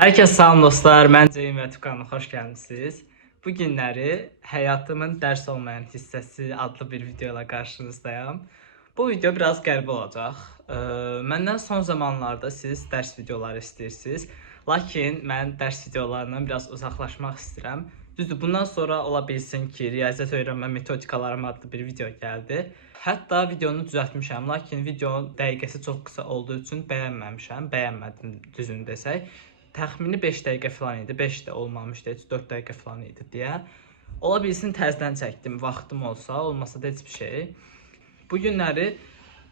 Herkese salam dostlar, mən Ceyhun və Tukanlı, xoş gəlmişsiniz. Bu günləri həyatımın dərs olmayan hissəsi adlı bir videoyla qarşınızdayım. Bu video biraz qəribə olacaq. Məndən son zamanlarda siz dərs videoları istəyirsiniz. Lakin mən dərs videolarından biraz uzaqlaşmaq istəyirəm. Düzdür, bundan sonra ola bilsin ki, riyaziyyat öyrənmə metodikalarım adlı bir video gəldi. Hətta videonu düzəltmişəm, lakin videonun dəqiqəsi çox qısa olduğu üçün bəyənmədim düzünü desək. Təxmini 5 dəqiqə falan idi, 5 də olmamışdı, heç 4 dəqiqə falan idi deyə. Ola bilsin təzədən çəkdim, vaxtım olsa, olmasa da heç bir şey. Bu günləri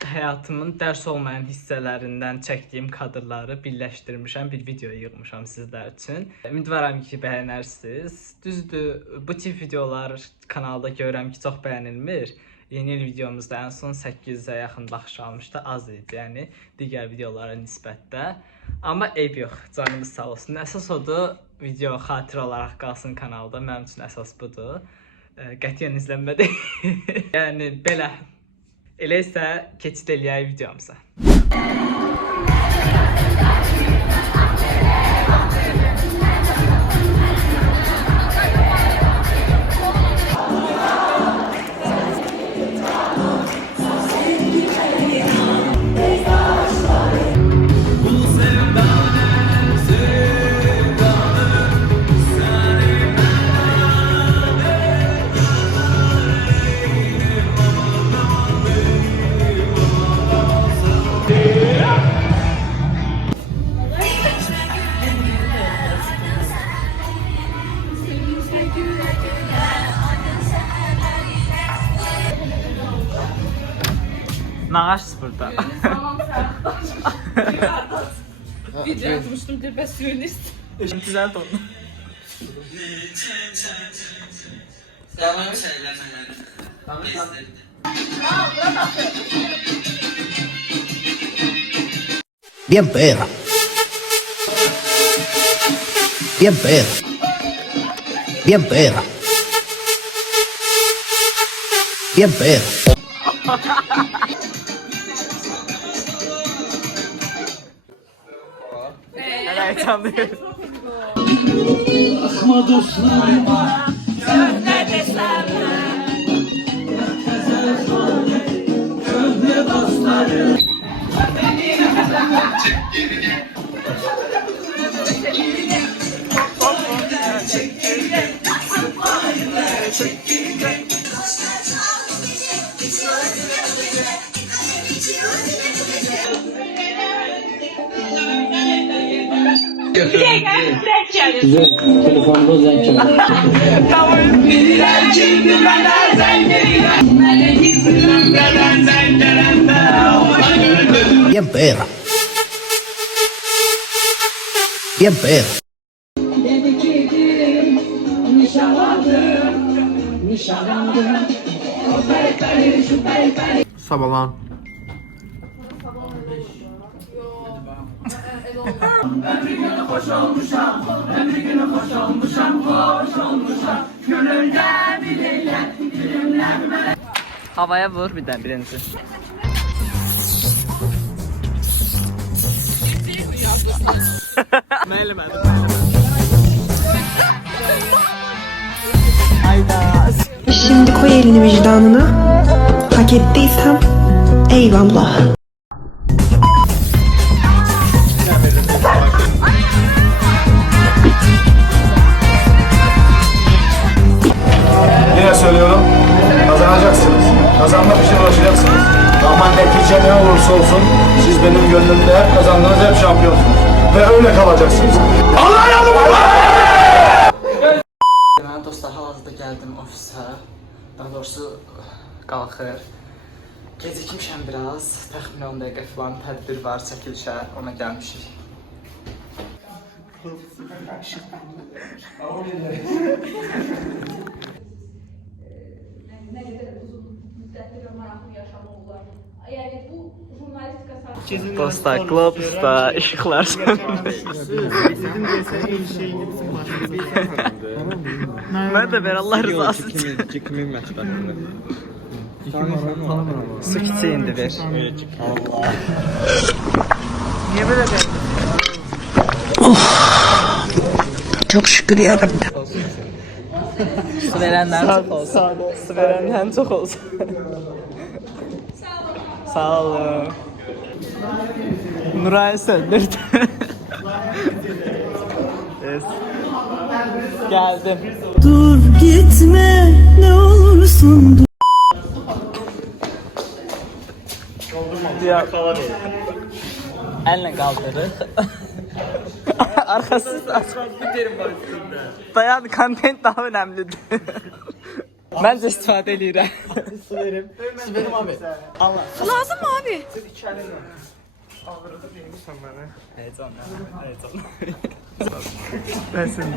həyatımın dərs olmayan hissələrindən çəkdiyim kadrları birləşdirmişəm, bir video yığmışam sizlər üçün. Ümidvaram ki, bəyənərsiniz. Düzdür, bu tip videolar kanalda görürəm ki, çox bəyənilmir. Yeni il videomuzda ən son 800-ə yaxın baxış almışdı, az idi, yəni digər videolara nisbətdə. Amma eyb yox, canımız sağ olsun. Əsas odur, video xatirə olaraq qalsın kanalda, mənim üçün əsas budur. Qətiyyən izlənmədi. Yəni belə. Elə isə keçid eləyək videomuza. Nağaşsız burada. Video yazmıştım, depresyonist. Güzel ton. Bien perra. Bien perra. Bien perra. Bien perra. Evet, anlıyorum. Akma dostlarıma köhne desenler, köhne dostlarım. Telefonda zenk Bien perra. Bien perra. Sabalan. Ömrü günü hoş olmuşam, ömrü günü hoş olmuşam, hoş olmuşam. Gönülde bilirler, gülümler böyle. Havaya vur bir de birinci. Şimdi koy elini vicdanına. Hak ettiysem eyvallah. Yine söylüyorum, kazanacaksınız. Kazanmak için uğraşacaksınız. Ama netice ne olursa olsun, siz benim gönlümde hep kazandınız, hep şampiyonsunuz. Ve öyle kalacaksınız. Allah yardımcı! Mən dostlar, hal-hazırda gəldim ofisə. Daha doğrusu qalxır. Gecikmişəm biraz. Təxminən 10 dəqiqə falan tədbir var, çəkilişə, ona gəlmişik. Ne kadar uzun müddetli ve meraklı yaşamı olur. Yani bu jurnalistika sayesinde... Dostlar, Globus'da ışıqlar sönmüş. Mən də ver, Allah rızası için. Kimin məktəbində? Su kiçi indi ver. Allah. Niye böyle geldin? Çok şükür yarabbim. Su verənlərin çox olsun. Su verənlərin çox olsun. Sağ olun. Nuray söndürdü. Yes. Geldim. Dur gitme ne olursun. Ya. Elle kaldırır. Arkasız dayan, content daha önemlidir. Bence istifadə edirəm. Su verim abi. Allah. Lazım mı abi? Heyecan. Ben seni.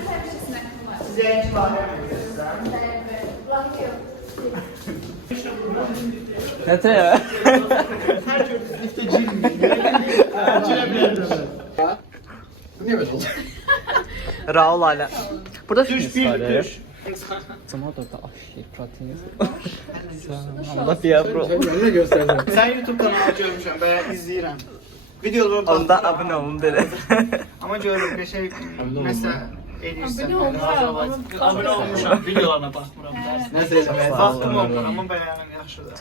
Ne diyor? Niye böyle oldu? Raul hala. Burada fitness var ya. Cuma da aşırı protein. Allah bir bro. Ne gösterdim? Sen YouTube kanalı görmüşəm, bəyə izləyirəm. Videolara bax. Onda abone olun belə. Amma görürüm bir şey məsələ edirsən. Abone olmuşam, videolarına baxmıram dərsin. Nəsə Baxdım ondan, amma bəyənim yaxşıdır.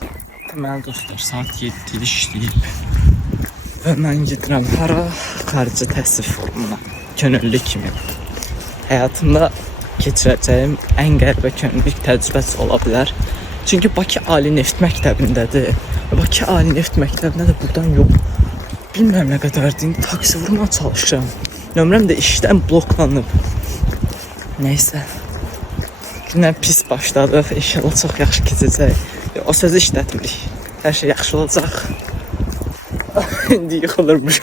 Deməli dostlar, saat 7-də işləyib. Və mən gedirəm hara? Xarici təhsil forumuna. Könüllü kimi. Həyatımda keçirəcəyim ən qəribə könüllülük təcrübəsi ola bilər. Çünki Bakı Ali Neft Məktəbindədir. Bakı Ali Neft Məktəbində də buradan yox. Bilmirəm nə qədərdir. İndi taksi vurmağa çalışıram. Nömrəm də işdən bloklanıb. Nəysə. Günə pis başladıq. İnşallah çox yaxşı keçəcək. O sözü işlətmirik. Hər şey yaxşı olacaq. İndi yıxılırmış.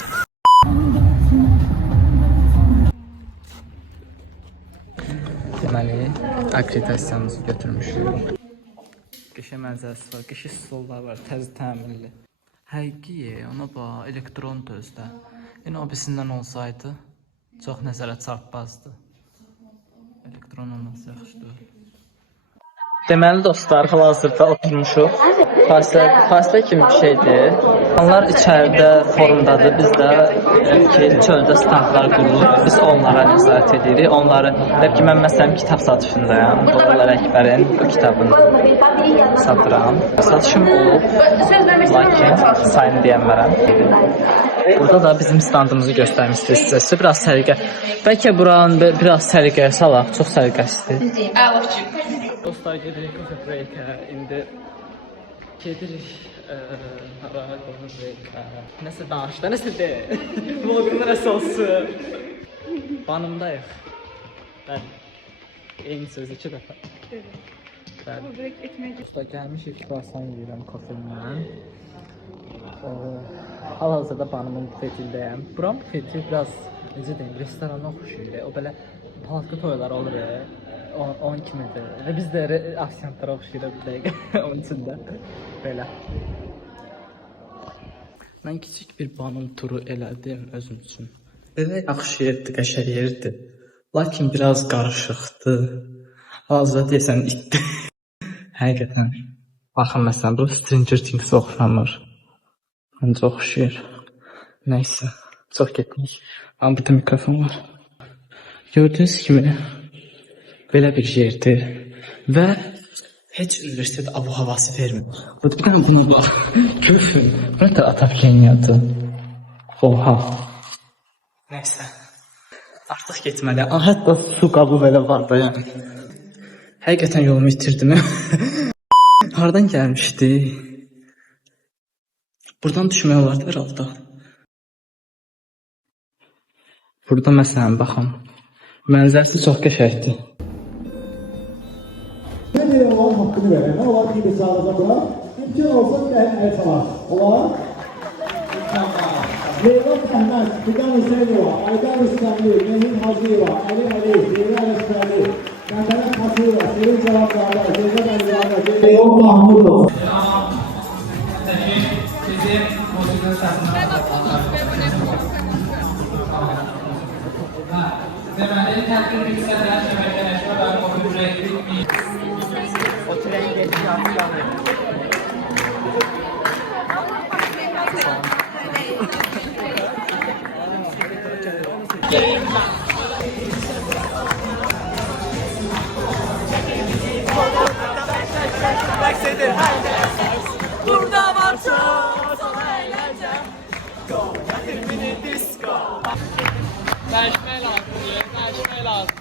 Deməli, akkreditasiyamızı götürmüşük. Qəşəng mənzərəsi var, qəşəng stollar var, təzə təmirli. Həqiqi, ona bax, elektron özdə. Yəni o birisindən olsaydı, çox nəzərə çarpmazdı. Elektron olması yaxşıdır. Deməli dostlar, hal-hazırda oturmuşuq. Fasilə kimi bir şeydir. Onlar içəridə forumdadır. Biz də çöldə standlar qurulur. Biz onlara nəzarət edirik. Onları, ki mən məsələn kitab satışındayım. Doğrular Əkbərin bu kitabını satıram. Satışım olub, lakin sayını deyəmərəm. Burada da bizim standımızı göstərmişdir sizə. Biraz səliqə. Bəlkə buranın biraz səliqəyə salaq. Çox səliqəsidir. Dostlar, gedirik kafe break'e. İndi gedirik hara qoyun break'e. Nəsə danışdı, nəsə de. Vlogun nəsə olsun. Banımdayıq. Bəli. Eyni söz 2 dəfə. Bəli. Dostlar, gəlmişik kruasan yeyirəm kafemdən. Hal-hazırda banımın bufetindəyəm. Buram bufeti biraz, necə deyim, restorana oxşuyur. O belə palatqa toyları olur. 10 kimidir. Və biz də afisantlara oxşuyuruq bir dəqiqə onun içində. Belə. Mən kiçik bir banım turu elədim özüm üçün. Belə yaxşı yerdir, qəşəng yerdir. Lakin biraz qarışıqdı. Hazırda deyəsən itdi. Həqiqətən. Baxın məsələn, bu Stranger Things oxşamır. Məncə oxşuyur. Nəysə, çox getdik. Amma burada mikrofon var. Gördüyünüz kimi belə bir yerdir və heç universitet abu havası vermir. Bir dənə buna bax, köfün, buna da Atapkeniyadır. Oha. Nəysə, artıq getməliyəm. Hətta su qabı belə var da yəni. Həqiqətən yolumu itirdim. Hardan gəlmişdi? Buradan düşmək olardı herhalde. Burada məsələn, baxın, mənzərəsi çox qəşəngdir. Ne diye olan hakkını veren, ne olan gibi sağladı bırak, imkan olsa bile hep el salar. Olan, Leyla Sehmez, Fidan Hüseyinova, Aydar İslamlı, Mehmet Hacı'yla, Ali Ali, Zeyra Esrali, Kandana Kası'yla, Serin Cevaplarla, Zeynep Elvan'la, Zeynep Mahmudov. seksidir herkes. Burada var çok eğlence. Go, getir mini disco. Dəyişmək lazımdır, dəyişmək lazım.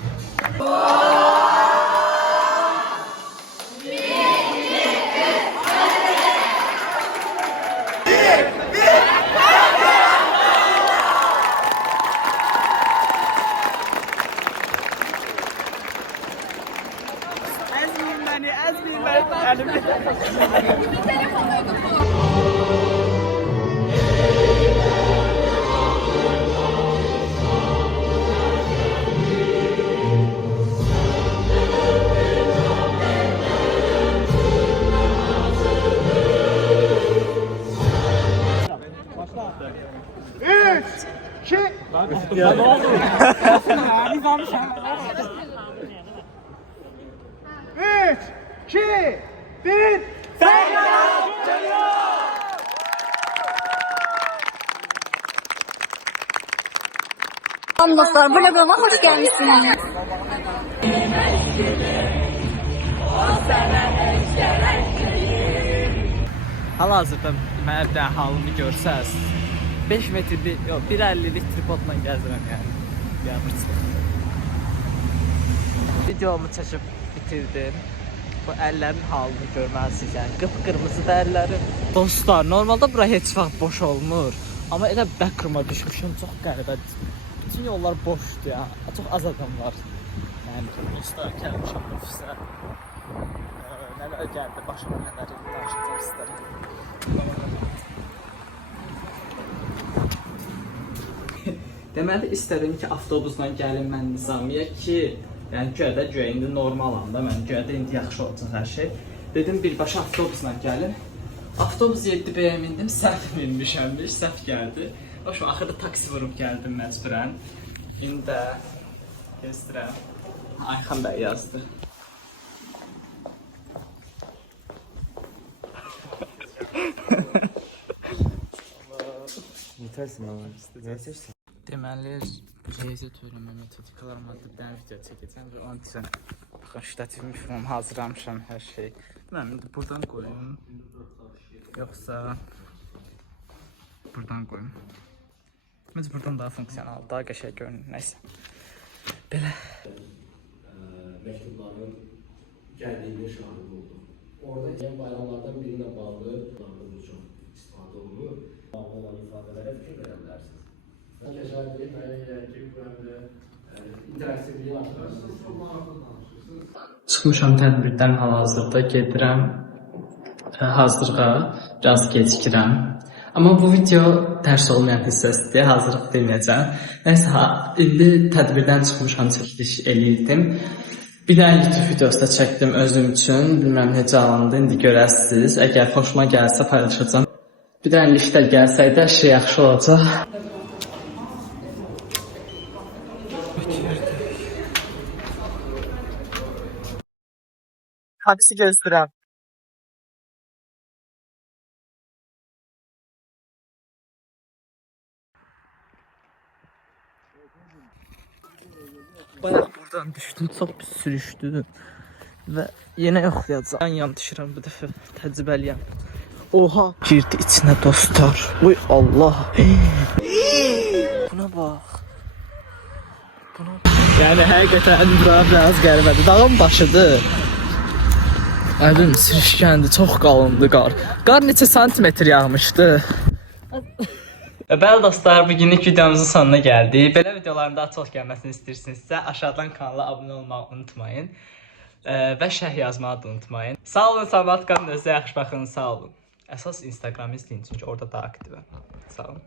Əzməyin məni, əlimdə. Dostlar, vloguma hoş gelmişsiniz. Hal-hazırda mənə bir dənə halımı görsəz, 5 metrlik, yox, 1.50'lik tripodla gəzirəm yəni. Biabırçılıq. Videomu çəkib bitirdim. Bu əllərin halını görməlisiniz yəni. Qıpqırmızı əllərim. Dostlar, normalda bura heç vaxt boş olmur. Amma elə backruma düşmüşüm, çox qəribədir. Bütün yollar boşdur ya, çox az adam var. Yəni, dostlar, gəlmişəm ofisə. Nələr gəldi, başıma nələr danışacaq istəyirəm. Deməli, istədim ki, avtobusla gəlim mən Nizamiyə ki, yəni güya indi normalam da, mən güya indi yaxşı olacaq hər şey. Dedim, birbaşa avtobusla gəlim. Avtobus 7B-yə mindim, səhv minmişəmmiş, səhv gəldi. Başım, axırda taksi vurub gəldim məcburən. İndi də göstərəm. Ayxan bəy yazdı. Deməli, reyzə törəmə metodikalarım adlı bir dənə video çəkəcəm və onun üçün baxın, ştativ mikrofon hazırlamışam hər şey. Mən indi buradan qoyum, yoxsa buradan qoyum. Məncə buradan daha funksional, daha qəşəng görünür, nəysə. Belə. Məktubların gəldiyində şahid olduq. Orada yeni bayramlardan birinə bağlı bu çox istifadə olunur. Olan ifadələrə fikir verə bilərsiniz. Şəhərlik müəyyən edən ki, bu həm də interaktivliyi artırırsınız. Çıxmışam tədbirdən hal-hazırda gedirəm hazırlığa, biraz gecikirəm. Amma bu video dərs olmayan hissəsidir, hazırlıq deməyəcəm. Nəysə, indi tədbirdən çıxmışam, çəkiliş eləyirdim. Bir dənə YouTube videosu da çəkdim özüm üçün, bilməm necə alındı, indi görəsiniz. Əgər xoşuma gəlsə paylaşacağım. Bir dənə liftlər gəlsəydə hər şey yaxşı olacaq. Taksi gezdirəm. Bayaq buradan düşdüm, çox pis sürüşdü və yenə yoxlayacağım. Yan düşürəm bu dəfə, təcrübəliyəm. Oha! Girdi içinə dostlar. Oy Allah! Buna bax. Yəni həqiqətən bura biraz qəribədir. Dağın başıdır. Əlim sürüşkəndir, çox qalındı qar. Qar neçə santimetr yağmışdı. Bəli dostlar, bugünlük videomuzun sonuna gəldik. Belə videoların daha çox gəlməsini istəyirsinizsə, aşağıdan kanala abunə olmağı unutmayın. Və şərh yazmağı da unutmayın. Sağ olun, salamat qalın, özünüzə yaxşı baxın, sağ olun. Əsas Instagram izləyin, çünki orada daha aktivəm. Sağ olun.